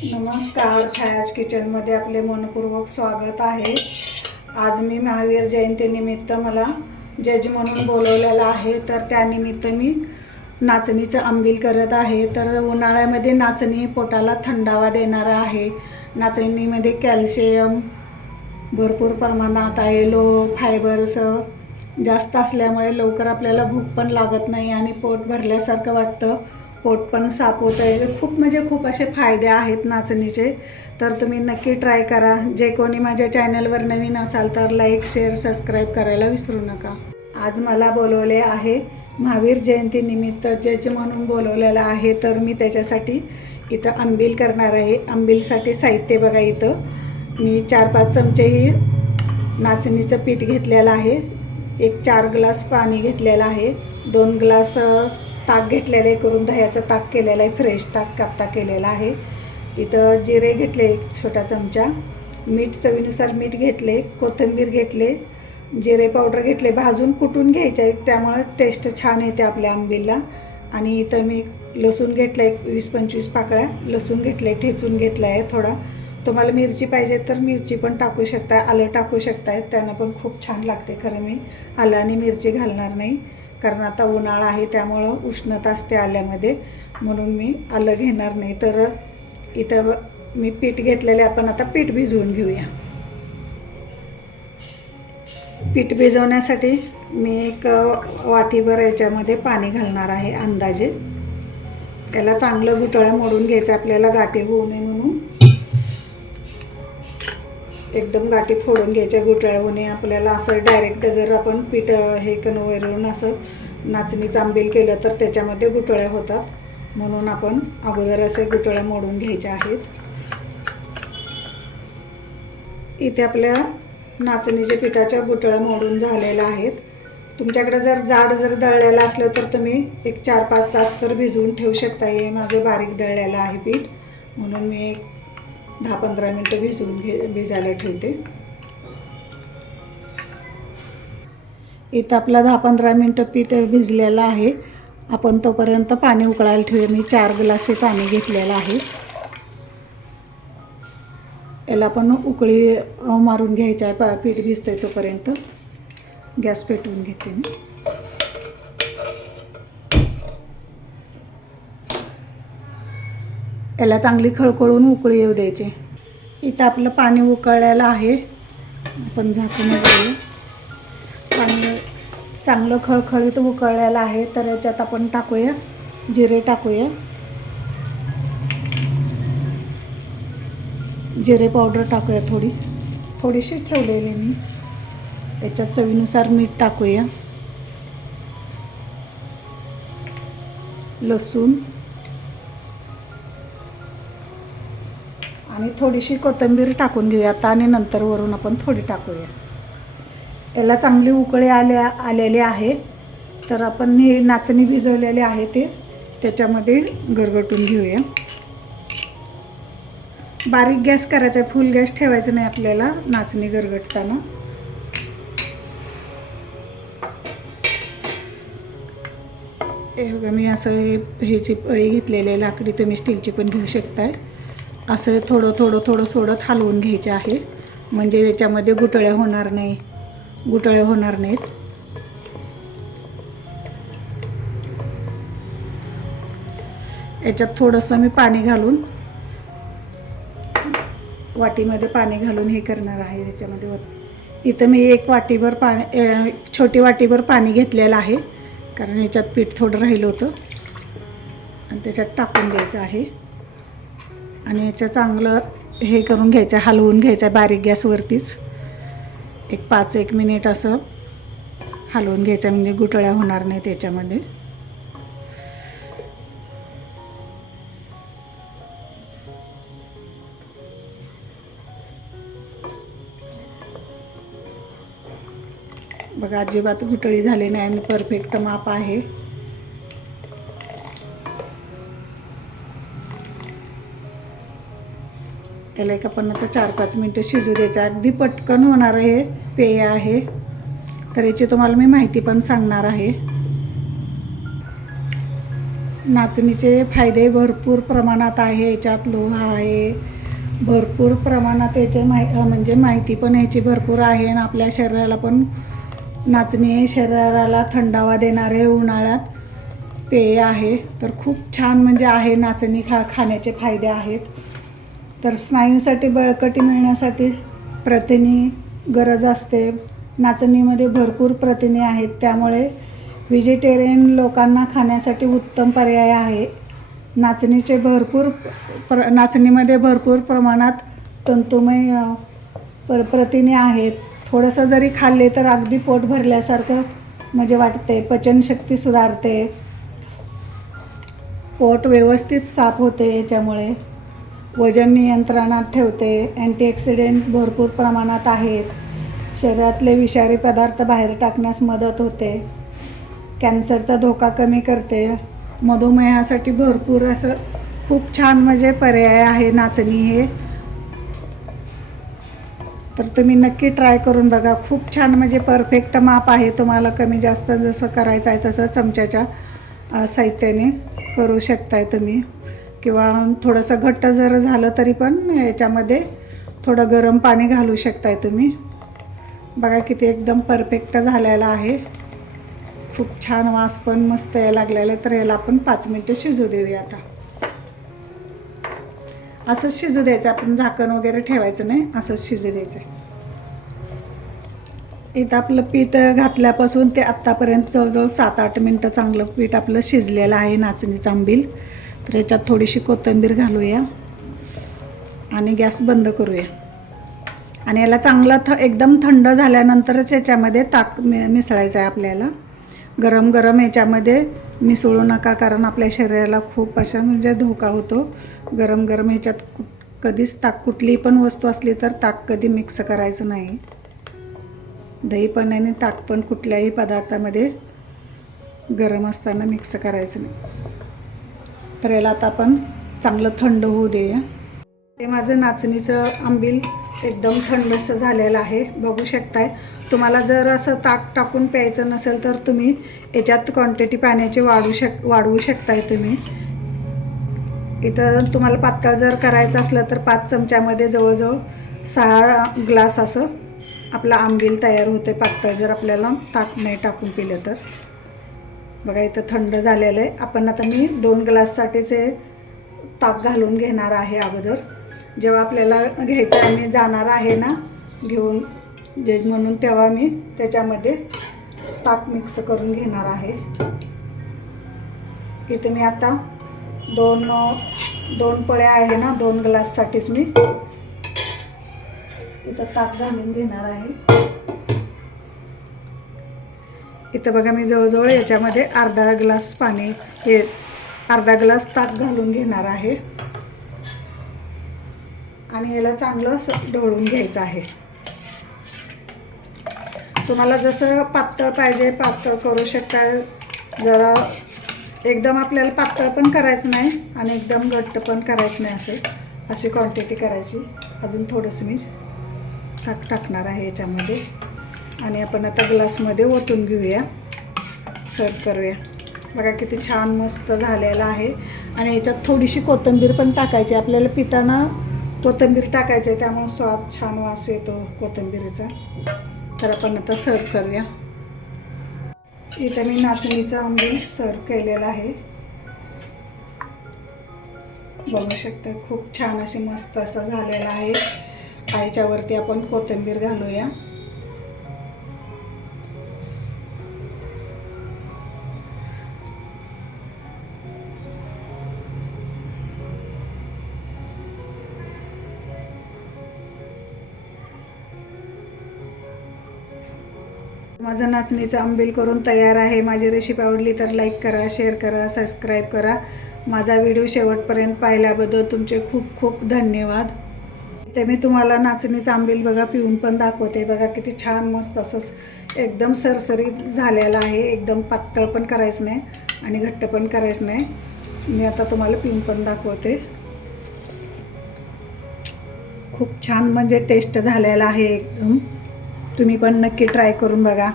नमस्कार, छायाज किचनमध्ये आपले मनपूर्वक स्वागत आहे। आज मी महावीर जयंतीनिमित्त मला जज म्हणून बोलवलेलं आहे, तर त्यानिमित्त मी नाचणीचं आंबील करत आहे। तर उन्हाळ्यामध्ये नाचणी पोटाला थंडावा देणारा आहे। नाचणीमध्ये कॅल्शियम भरपूर प्रमाणात आहे। लो फायबर्स जास्त असल्यामुळे लवकर आपल्याला भूक पण लागत नाही आणि पोट भरल्यासारखं वाटतं, पोट पण साफ होतं आहे। खूप असे फायदे आहेत नाचणीचे, तर तुम्ही नक्की ट्राय करा। जे कोणी माझ्या चॅनलवर नवीन असाल तर लाईक शेअर सबस्क्राईब करायला विसरू नका। आज मला बोलवले आहे, महावीर जयंतीनिमित्त जज म्हणून बोलवलेलं आहे, तर मी त्याच्यासाठी इथं आंबील करणार आहे। आंबीलसाठी साहित्य बघा, इथं मी 4-5 चमचे ही नाचणीचं पीठ घेतलेलं आहे, 4 ग्लास पाणी घेतलेलं आहे, 2 ग्लास ताक घेतलेलं आहे, करून दह्याचं ताक केलेलं आहे, फ्रेश ताक कापता केलेला आहे। इथं जिरे घेतले 1 छोटा चमचा, मीठ चवीनुसार मीठ घेतले, कोथिंबीर घेतले, जिरे पावडर घेतले, भाजून कुटून घ्यायचे आहे, त्यामुळे टेस्ट छान येते आपल्या आंबीलला। आणि इथं मी लसूण घेतलं आहे, 20-25 पाकळ्या लसूण घेतले, ठेचून घेतला आहे थोडा। तुम्हाला मिरची पाहिजे तर मिरची पण टाकू शकता, आलं टाकू शकताय, त्यानं पण खूप छान लागते। खरं मी आलं आणि मिरची घालणार नाही, कारण आता उन्हाळा आहे त्यामुळं उष्णता असते आल्यामध्ये, म्हणून मी आलं घेणार नाही। तर इथं मी पीठ घेतलेले, आपण आता पीठ भिजवून घेऊया। पीठ भिजवण्यासाठी मी 1 वाटीभर याच्यामध्ये पाणी घालणार आहे अंदाजे। त्याला चांगलं गुठळ्या मोडून घ्यायचं, आपल्याला गाठी होऊ नये म्हणून एकदम गाठी फोडून घ्यायच्या, गुठळ्या होणे आपल्याला। असं डायरेक्ट जर आपण पीठ हे वरून असं नाचणीचं आंबील केलं तर त्याच्यामध्ये गुठळ्या होतात, म्हणून आपण अगोदर असे गुठळ्या मोडून घ्यायच्या आहेत। इथे आपल्या नाचणीच्या पिठाच्या गुठळ्या मोडून झालेल्या आहेत। तुमच्याकडे जर जाड दळलेलं असलं तर तुम्ही 4-5 तास तर भिजवून ठेवू शकता। हे माझं बारीक दळलेलं आहे पीठ, म्हणून मी 10-15 मिनटं भिजायला ठेवते। इथं आपलं 10-15 मिनटं पीठ भिजलेलं आहे। आपण तोपर्यंत पाणी उकळायला ठेवूया। मी 4 ग्लास पाणी घेतलेलं आहे, याला पण उकळी मारून घ्यायचं आहे। पीठ भिजतंय तोपर्यंत गॅस पेटवून घेते मी। याला चांगली खळखळून उकळी येऊ द्यायची। इथं आपलं पाणी उकळलेलं आहे, आपण झाकून घेऊया। पाणी चांगलं खळखळीत उकळलेलं आहे, तर याच्यात आपण टाकूया जिरे, जिरे पावडर टाकूया, थोडीशी ठेवलेली मी। त्याच्यात चवीनुसार मीठ टाकूया, लसूण आणि थोडीशी कोथिंबीर टाकून घेऊया आता, आणि नंतर वरून आपण थोडी टाकूया। याला चांगली उकळी आलेली आहे, तर आपण हे नाचणी भिजवलेले आहे ते त्याच्यामध्ये गरगटून घेऊया। बारीक गॅस करायचा आहे, फुल गॅस ठेवायचा नाही आपल्याला नाचणी गरगटताना। हे बघा, मी असं ह्याची पळी घेतलेली आहे लाकडी, तुम्ही स्टीलची पण घेऊ शकताय। असं थोडं सोडत हलवून घ्यायचे आहे, म्हणजे याच्यामध्ये गुठळ्या होणार नाहीत। याच्यात थोडंसं मी पाणी घालून, वाटीमध्ये पाणी घालून हे करणार आहे याच्यामध्ये। इथं मी 1 वाटीभर छोटी वाटीभर पाणी घेतलेलं आहे, कारण याच्यात पीठ थोडं राहिलं होतं, आणि त्याच्यात टाकून द्यायचं आहे। आणि याचं चांगलं हे करून घ्यायचं, हलवून घ्यायचं बारीक गॅसवरतीच। 5-1 मिनिट असं हलवून घ्यायचं, म्हणजे गुठळ्या होणार नाहीत त्याच्यामध्ये। बघा, अजिबात गुठळी झाली नाही आणि परफेक्ट माप आहे। त्याला आपण आता 4-5 मिनटं शिजू द्यायचं। अगदी पटकन होणार हे पेय आहे, तर याची तुम्हाला मी माहिती पण सांगणार आहे। नाचणीचे फायदे भरपूर प्रमाणात आहे. याच्यात लोह आहे, भरपूर प्रमाणात याचे म्हणजे माहिती पण याची भरपूर आहे. आणि आपल्या शरीराला पण नाचणी शरीराला थंडावा देणारे उन्हाळ्यात पेय आहे. तर खूप छान म्हणजे आहे नाचणी खाण्याचे फायदे आहेत. तर स्नायूसाठी बळकटी मिळण्यासाठी प्रथिने गरज असते. नाचणीमध्ये भरपूर प्रथिने आहेत, त्यामुळे व्हेजिटेरियन लोकांना खाण्यासाठी उत्तम पर्याय आहे. नाचणीमध्ये भरपूर प्रमाणात तंतुमय प्रथिने आहेत. थोडंसं जरी खाल्ले तर अगदी पोट भरल्यासारखं म्हणजे वाटते. पचनशक्ती सुधारते, पोट व्यवस्थित साफ होते. याच्यामुळे वजन नियंत्रणात ठेवते. अँटीऑक्सिडंट भरपूर प्रमाणात आहेत. शरीरातले विषारी पदार्थ बाहेर टाकण्यास मदत होते. कॅन्सरचा धोका कमी करते. मधुमेहासाठी भरपूर असं खूप छान म्हणजे पर्याय आहे नाचणी हे. तर तुम्ही नक्की ट्राय करून बघा. खूप छान म्हणजे परफेक्ट माप आहे. तुम्हाला कमी जास्त जसं करायचं आहे तसं चमच्याच्या साहित्याने करू शकताय तुम्ही. किंवा थोडंसं घट्ट जर झालं तरी पण याच्यामध्ये थोडं गरम पाणी घालू शकताय तुम्ही. बघा किती एकदम परफेक्ट झालेला आहे. खूप छान वास पण मस्त यायला लागलेला आहे. तर याला आपण 5 मिनटं शिजू देऊया. आता असंच शिजू द्यायचं, आपण झाकण वगैरे ठेवायचं नाही, असंच शिजू द्यायचं. इथं आपलं पीठ घातल्यापासून ते आत्तापर्यंत जवळजवळ 7-8 मिनटं चांगलं पीठ आपलं शिजलेलं आहे नाचणीचं आंबील. तर याच्यात थोडीशी कोथिंबीर घालूया आणि गॅस बंद करूया. आणि याला चांगलं एकदम थंड झाल्यानंतरच याच्यामध्ये ताक मिसळायचं आहे आपल्याला. गरम गरम याच्यामध्ये मिसळू नका, कारण आपल्या शरीराला खूप अशा म्हणजे धोका होतो. गरम गरम ह्याच्यात कधीच ताक, कुठलीही पण वस्तू असली तर ताक कधी मिक्स करायचं नाही. दही पण आणि ताक पण कुठल्याही पदार्थामध्ये गरम असताना मिक्स करायचं नाही. तर याला आता आपण चांगलं थंड होऊ देऊया. ते माझं नाचणीचं आंबील एकदम थंडसं झालेलं आहे, बघू शकताय. तुम्हाला जर असं ताक टाकून प्यायचं नसेल तर तुम्ही याच्यात क्वांटिटी पाण्याची वाढवू शकताय तुम्ही. इथं तुम्हाला पातळ जर करायचं असलं तर 5 चमच्यामध्ये जवळजवळ 6 ग्लास असं आपला आंबील तयार होते पातळ, जर आपल्याला ताक नाही टाकून पिलं तर. बघा इथं थंड झालेलं आहे. आपण आता मी 2 ग्लाससाठीचे ताक घालून घेणार आहे अगोदर. जेव्हा आपल्याला घ्यायचं आहे, मी जाणार आहे ना घेऊन जे म्हणून, तेव्हा मी त्याच्यामध्ये ताक मिक्स करून घेणार आहे. इथे मी आता 2 पळ्या आहे ना, 2 ग्लाससाठीच मी इथं ताक घालून घेणार आहे. इथं बघा मी जवळजवळ याच्यामध्ये अर्धा ग्लास पाणी, हे अर्धा ग्लास ताक घालून घेणार आहे. आणि याला चांगलं असं ढवळून घ्यायचं आहे. तुम्हाला जसं पातळ पाहिजे पातळ करू शकता. जरा एकदम आपल्याला पातळ पण करायचं नाही आणि एकदम घट्ट पण करायचं नाही, अशी क्वांटिटी करायची. अजून थोडंसं मी ताक टाकणार आहे याच्यामध्ये. आणि आपण आता ग्लासमध्ये ओतून घेऊया, सर्व करूया. बघा किती छान मस्त झालेला आहे. आणि याच्यात थोडीशी कोथिंबीर पण टाकायची. आपल्याला पिताना कोथिंबीर टाकायची आहे, त्यामुळे स्वाद छान वास येतो कोथिंबीरीचा. तर आपण आता सर्व करूया. इथं मी नाचणीचा आंबील सर्व केलेला आहे, बघू शकता. खूप छान अशी मस्त असं झालेलं आहे. याच्यावरती आपण कोथिंबीर घालूया. माझं नाचणीचं आंबील करून तयार आहे. माझी रेसिपी आवडली तर लाईक करा, शेअर करा, सबस्क्राईब करा. माझा व्हिडिओ शेवटपर्यंत पाहिल्याबद्दल तुमचे खूप खूप धन्यवाद. ते मी तुम्हाला नाचणीचं आंबील बघा पिऊन पण दाखवते. बघा किती छान मस्त असं एकदम सरसरीत झालेलं आहे. एकदम पातळ पण करायचं नाही आणि घट्ट पण करायचं नाही. मी आता तुम्हाला पिऊन पण दाखवते. खूप छान म्हणजे टेस्ट झालेला आहे एकदम. तुम्ही पण नक्की ट्राय करून बघा.